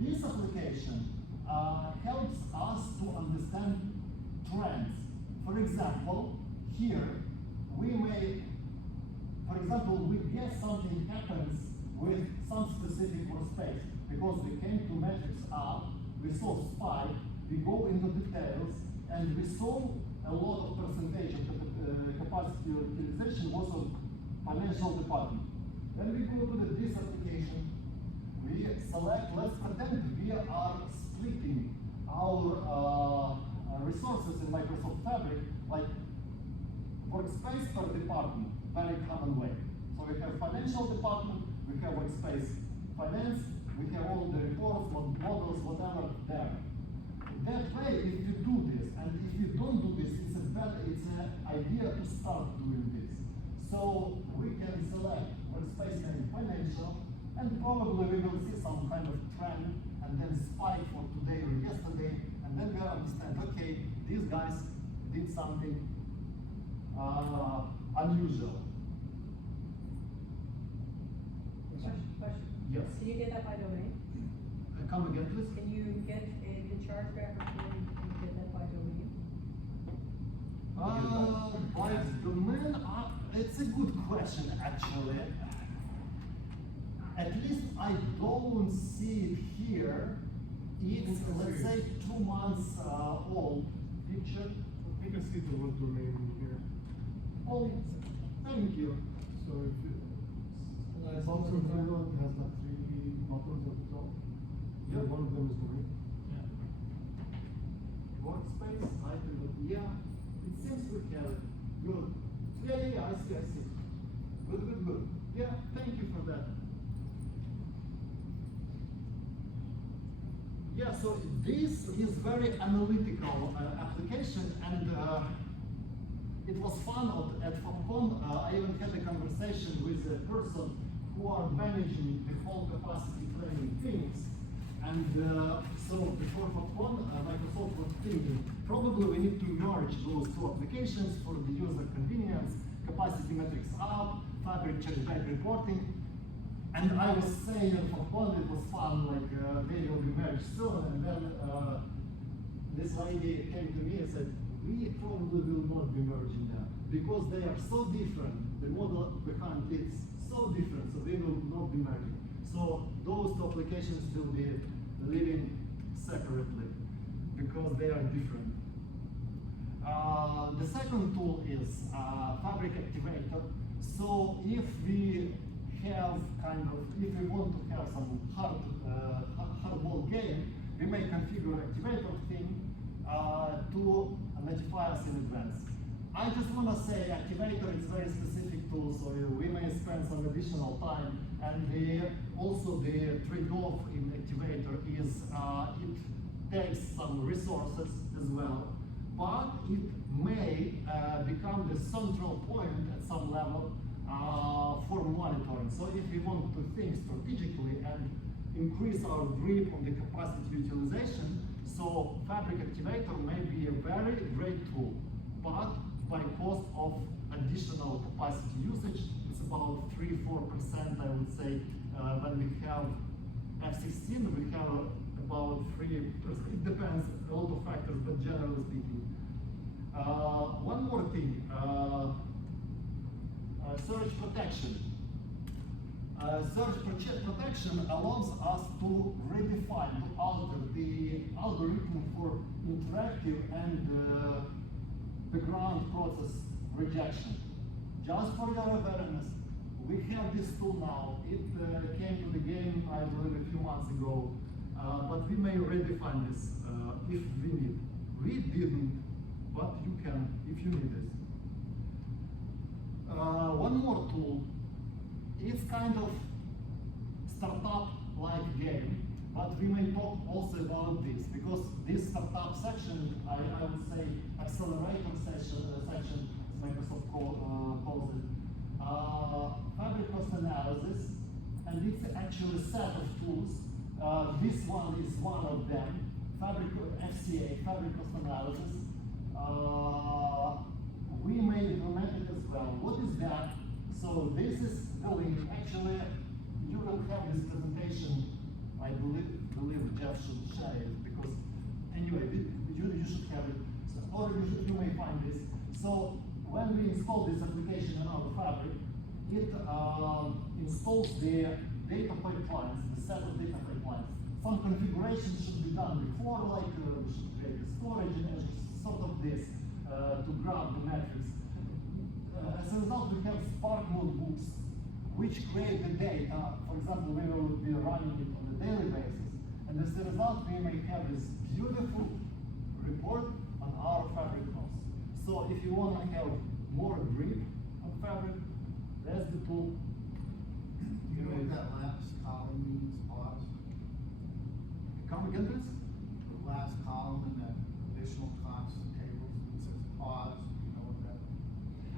This application helps us to understand trends. For example, here we may, for example, we guess something happens with some specific workspace because we came to metrics up, we saw spike, we go into details, and we saw a lot of percentage of the capacity utilization was on financial department. When we go to this application, we select, let's pretend we are splitting our resources in Microsoft Fabric, like workspace per department, very common way. So we have financial department, we have workspace finance, we have all the reports, models, whatever there. That way, if you do this, and if you don't do this, it's an idea to start doing this. So we can select workspace and financial, and probably we will see some kind of trend, and then spike for today or yesterday, and then we understand, okay, these guys did something unusual. Question. Yes. Can you get that by domain? Come again, please. Can you get the chargeback reporting, can you get that by domain? By domain, it's a good question actually. At least I don't see it here. It's, let's say, 2 months old picture. You can see the word domain here. Oh, thank you. So if you, it's also Workload has like 3 buttons at the top. Yep. One of them is domain. Workspace, item, yeah, it seems we have it. Good. Yeah, I see. Good. Yeah, thank you for that. Yeah, so this is very analytical application, and it was fun at FOPCON. I even had a conversation with a person who are managing the whole capacity planning things. And so before FOPCON, Microsoft was thinking, probably we need to merge those 2 applications for the user convenience, capacity metrics up, Fabric chargeback reporting. And I was saying at FOPCON, it was fun, like they will be merged soon. And then this lady came to me and said, we probably will not be merging them because they are so different. The model behind it's so different, so they will not be merging. So those 2 applications will be living separately because they are different. The second tool is Fabric Activator. So if we have if we want to have some hardball game, we may configure Activator thing to notify us in advance. I just want to say Activator is very specific tool, so we may spend some additional time, and also the trade-off in Activator is it takes some resources as well, but it may become the central point at some level for monitoring. So if we want to think strategically and increase our grip on the capacity utilization, so Fabric Activator may be a very great tool, but by cost of additional capacity usage, it's about 3–4%, I would say. When we have F16, we have about 3%. It depends, a lot of factors, but generally speaking. One more thing, search protection. Search protection allows us to redefine, to alter the algorithm for interactive and background process rejection. Just for your awareness, we have this tool now. It came to the game, I believe, a few months ago, but we may redefine this if we need. We didn't, but you can if you need this. One more tool. It's kind of startup-like game, but we may talk also about this because this startup section, I would say accelerator section, as Microsoft calls it, fabric cost analysis, and it's actually a set of tools. This one is one of them, FCA, fabric cost analysis. We may implement it as well. What is that? So this is the link. Actually, you will have this presentation. I believe Jeff should share it because anyway, you should have it. So, or you may find this. So when we install this application in our fabric, it installs the data pipelines, the set of data pipelines. Some configuration should be done before, like we should create a storage and sort of this to grab the metrics. As a result, we have Spark notebooks which create the data. For example, we will be running it on a daily basis. And as a result, we may have this beautiful report on our fabric costs. So if you want to have more grip on fabric, that's the tool. You know what that last column means, pause? Come again, please? The last column in that additional cost table, it says pause, you know what that?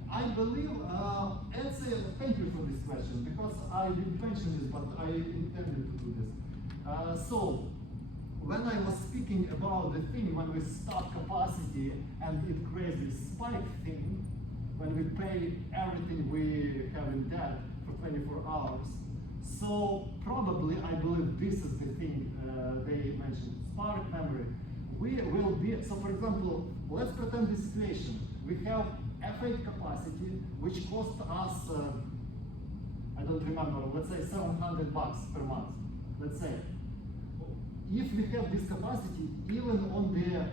I believe, thank you for this question, because I didn't mention this, but I intended to do this. So, when I was speaking about the thing, when we stop capacity and it creates this spike thing, when we pay everything we have in debt for 24 hours, so probably I believe this is the thing they mentioned, Spark memory. We will be, so for example, let's pretend this situation. We have F8 capacity, which costs us, I don't remember, let's say $700 per month, let's say. If we have this capacity, even on the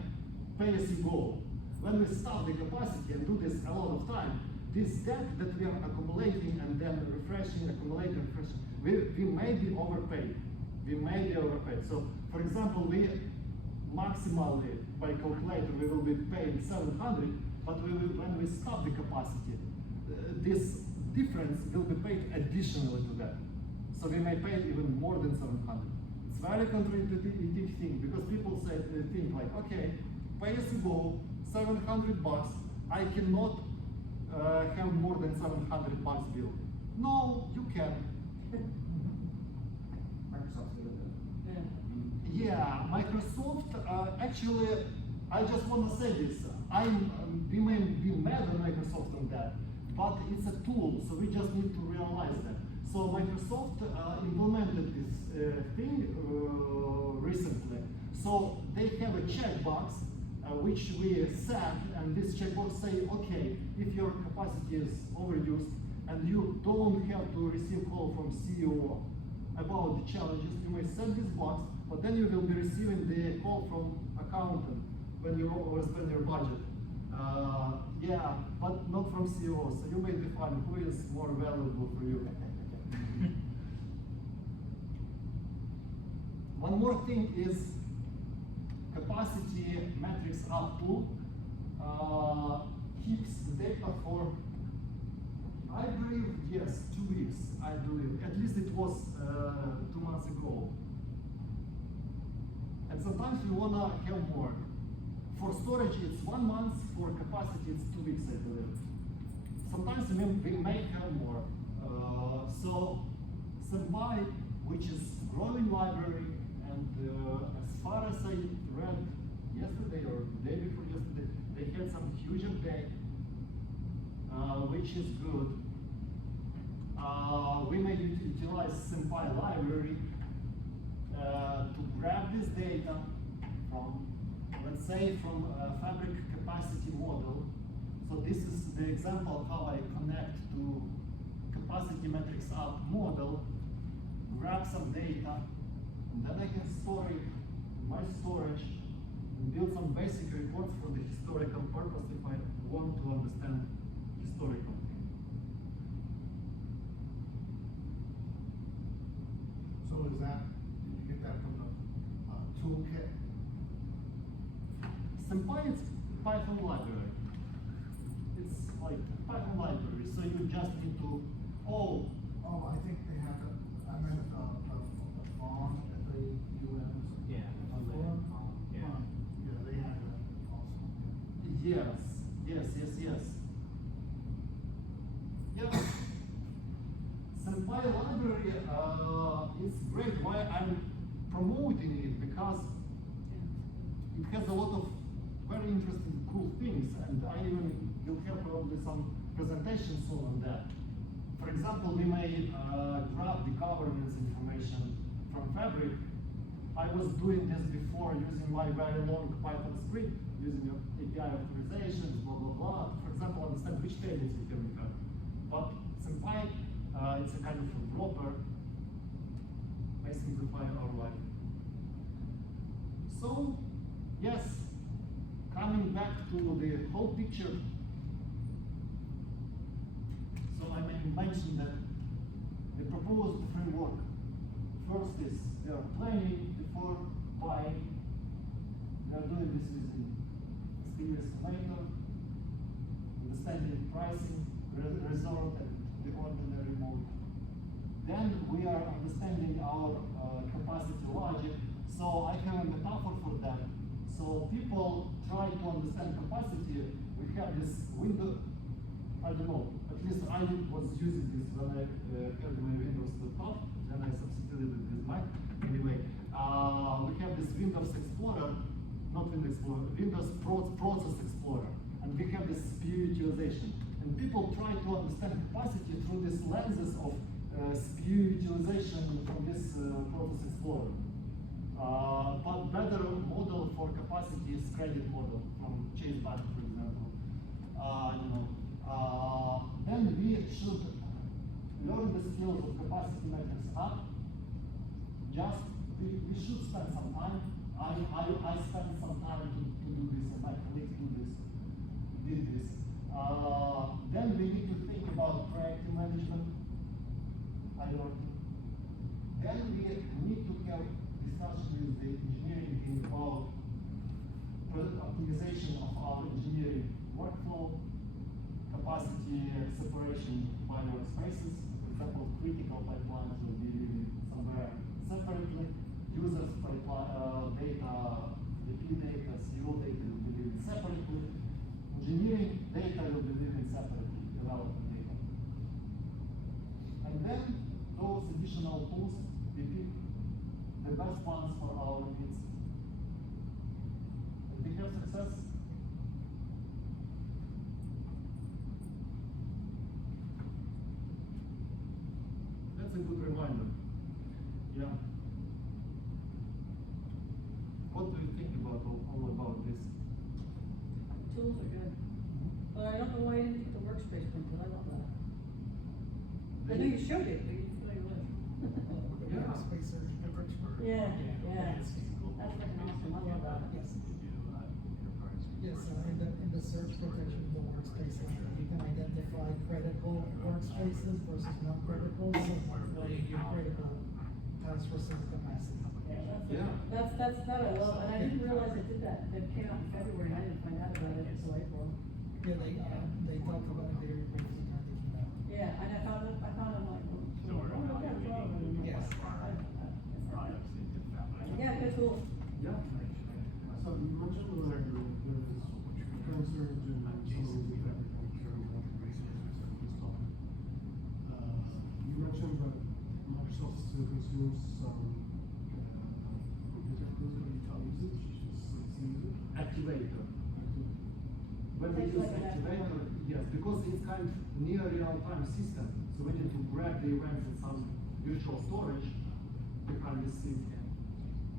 pay-as-you-go, when we stop the capacity and do this a lot of time, this debt that we are accumulating and then refreshing, accumulating, refreshing, we may be overpaid. We may be overpaid. So, for example, we maximally, by calculator, we will be paid 700, but when we stop the capacity, this difference will be paid additionally to that. So we may pay even more than 700. It's very counterintuitive thing because people think like, okay, pay as you go, $700. I cannot have more than $700 bill. No, you can. Microsoft's good at that. Yeah. Yeah, Microsoft, actually, I just want to say this. We may be mad at Microsoft on that, but it's a tool, so we just need to realize that. So Microsoft implemented this thing recently. So they have a checkbox which we set, and this checkbox say, okay, if your capacity is overused and you don't have to receive call from CEO about the challenges, you may set this box, but then you will be receiving the call from accountant when you overspend your budget. Yeah, but not from CEO, so you may define who is more valuable for you. One more thing is capacity metrics up tool keeps the data for, I believe, yes, 2 weeks, I believe. At least it was 2 months ago. And sometimes we want to have more. For storage, it's 1 month. For capacity, it's 2 weeks, I believe. Sometimes we may have more. So, Senpai, which is growing library, and as far as I read yesterday or the day before yesterday, they had some huge update, which is good. We may utilize Senpai library to grab this data from, let's say, from a fabric capacity model. So this is the example of how I connect to capacity metrics up model grab some data, and then I can store it in my storage and build some basic reports for the historical purpose if I want to understand historical things. So is that, did you get that from the toolkit? Senpai is Python library. It's like Python library, so you just need to, Oh, I think they have the, I meant the font, FAUMs. Yeah. Forum? Yeah. Yeah, they have that also. yes. Yeah. Senpai library is great. Why I'm promoting it? Because it has a lot of very interesting, cool things, and I even will have probably some presentations soon on that. For example, we may grab the governance information from Fabric. I was doing this before using my very long Python script, using API authorizations, blah, blah, blah. For example, understand which tables you can have. But Senpai, it's a kind of a dropper, may simplify our life. So, yes, coming back to the whole picture. So I may mention that the proposed framework, first is they are planning before buying. They are doing this using Activator, understanding pricing, resort, and the ordinary mode. Then we are understanding our capacity logic. So I have a metaphor for that. So people try to understand capacity. We have this window, I don't know, at least I was using this when I had my Windows laptop, then I substituted it with Mac. Anyway, we have this Windows Explorer, not Windows Explorer, Windows Process Explorer, and we have this SPU utilization. And people try to understand capacity through these lenses of SPU utilization from this Process Explorer. But better model for capacity is credit model from Chase Bank, for example. Then we should learn the skills of capacity metrics up. We should spend some time. I spent some time to do this, and my colleagues did this. Then we need to think about proactive management, priority. Then we need to have discussion with the engineering team about optimization of our engineering workflow, capacity separation by workspaces. For example, critical pipelines will be living somewhere separately. Users pipeline data, BP data, CO data will be living separately. Engineering data will be living separately, development data. And then those additional tools, we pick the best ones for our needs. And we have success. That's a good reminder. Yeah. What do you think about all about this? Tools are good. But I don't know why you didn't put the workspace one, but I love that. I know you showed it, but you didn't tell you what. Yeah. Workspace search. Yeah. That's freaking awesome, I love that. Yes. Yes, in the search protection of the workspace, you can identify critical workspaces versus non-critical, so hopefully your critical has reserved capacity. Yeah. That's that I love, and I didn't realize it did that. It came out in February, and I didn't find out about it until April. Yeah, they talked about it very briefly when they came out. Yeah, and I found it like, Yes. Yeah, good tool. Yeah. So you mentioned earlier there's concerns in some of the agriculture and water resources and stuff. You mentioned that Microsoft still consumes some Activator. When we use Activator, yes, because it's kind of near real-time system, so we need to grab the events in some virtual storage behind the scene.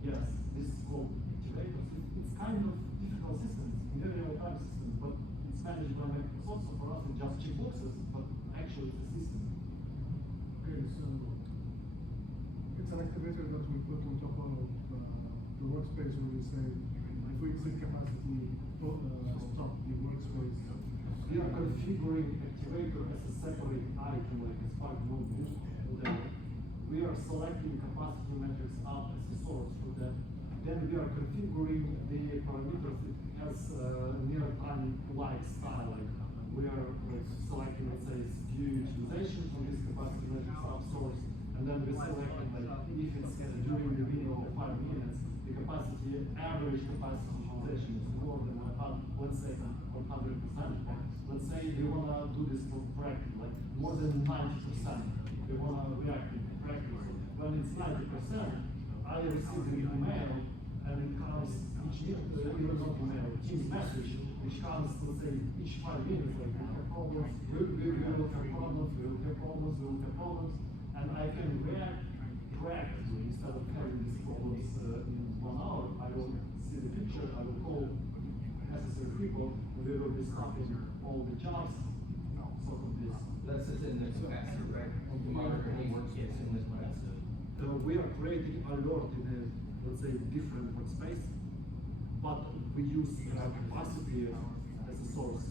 Yes, this is called Activator. It's kind of difficult system, it's near real-time system, but it's managed by Microsoft, so for us it's just checkboxes, but actually it's a system. Okay, so an activator that we put on top of the workspace where we say, if we exceed capacity, stop the workspace. We are configuring Activator as a separate item, like a Spark notebook. And then we are selecting capacity metrics up as a source for that. Then we are configuring the parameters. It has near-time-like style. Like we are selecting, let's say, SKU utilization for this capacity metrics up source. And then we select like if it's during the window of 5 minutes, the capacity, average capacity utilization is more than 100%. Let's say we wanna do this for practice, like more than 90%. We wanna react in practice. When it's 90%, I receive an email and it comes Teams message, which comes, let's say, each 5 minutes, like we have problems, we will have problems, and I can react proactively instead of having these problems in 1 hour. I will see the picture, I will call necessary people, and we will be stopping all the jobs, sort of this. That sits in the capacity, right? To monitor any workspace in this capacity. We are creating alert in a, let's say, different workspace, but we use capacity as a source.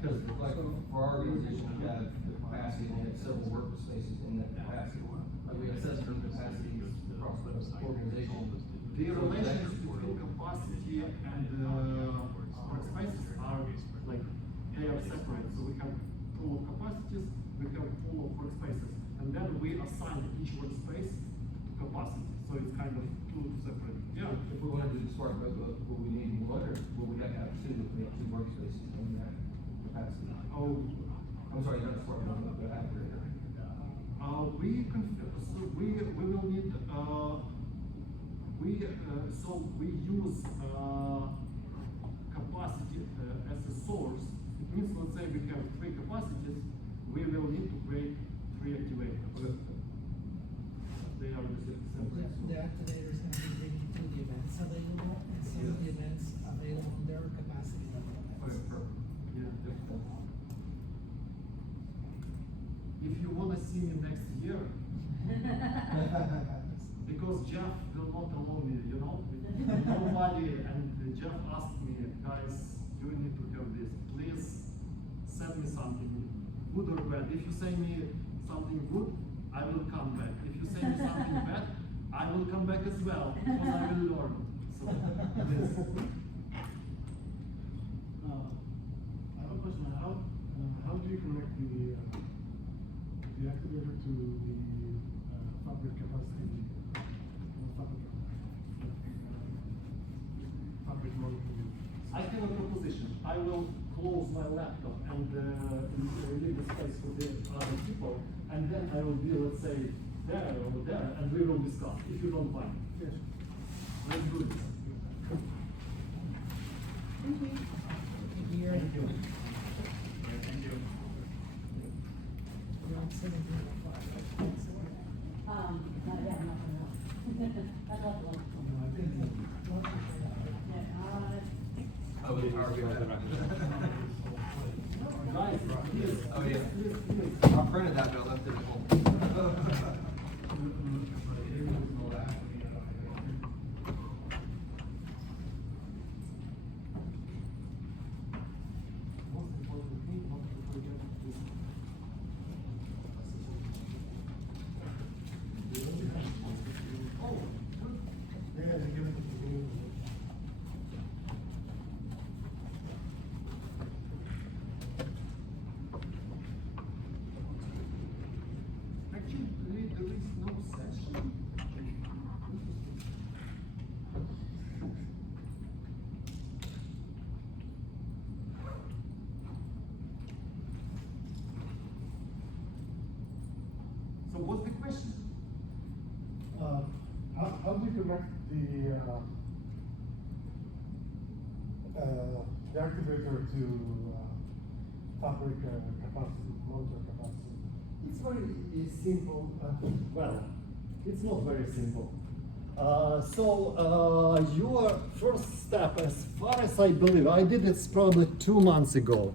Because like for our organization, we have the capacity, we have several workspaces in that capacity. Like we assess for capacity across the organization. The relations between capacity and workspaces are like, they are separate. So we have pool of capacities, we have pool of workspaces, and then we assign each workspace to capacity. So it's kind of two separate. Yeah. If we want to do the smart mode, will we need one, or will we have to have two workspaces in that capacity? Oh, I'm sorry, not smart mode, but Activator. we will need we use capacity as a source. It means, let's say we have 3 capacities, we will need to create 3 activators. They are the same. The activator is going to be bringing 2 the events available, and some of the events available on their capacity level. Yeah. If you want to see me next year, because Jeff will not allow me, nobody, and Jeff asked me, guys, you need to have this, please send me something, good or bad. If you say me something good, I will come back. If you say me something bad, I will come back as well, because I will learn. So, yes. I have a question. How do you connect the activator to the fabric capacity? Fabric monitoring. I have a proposition. I will close my laptop and leave the space for the other people, and then I will be, let's say, there or there, and we will discuss, if you don't mind. Yes. Let's do this. Thank you. Here. Thank you. You're on 17. Yeah, I'm not gonna know. That's not the one. Oh, the power Guys, please. Oh, yeah. Please. I printed that, but I left it at home. Most important thing, not to forget this. Oh, good. Yeah, they give it to the Actually, there is no section. So what's the question? How do you connect the activator to fabric capacity, monitor capacity? It's very simple. Well, it's not very simple. Your first step, as far as I believe, I did it probably 2 months ago.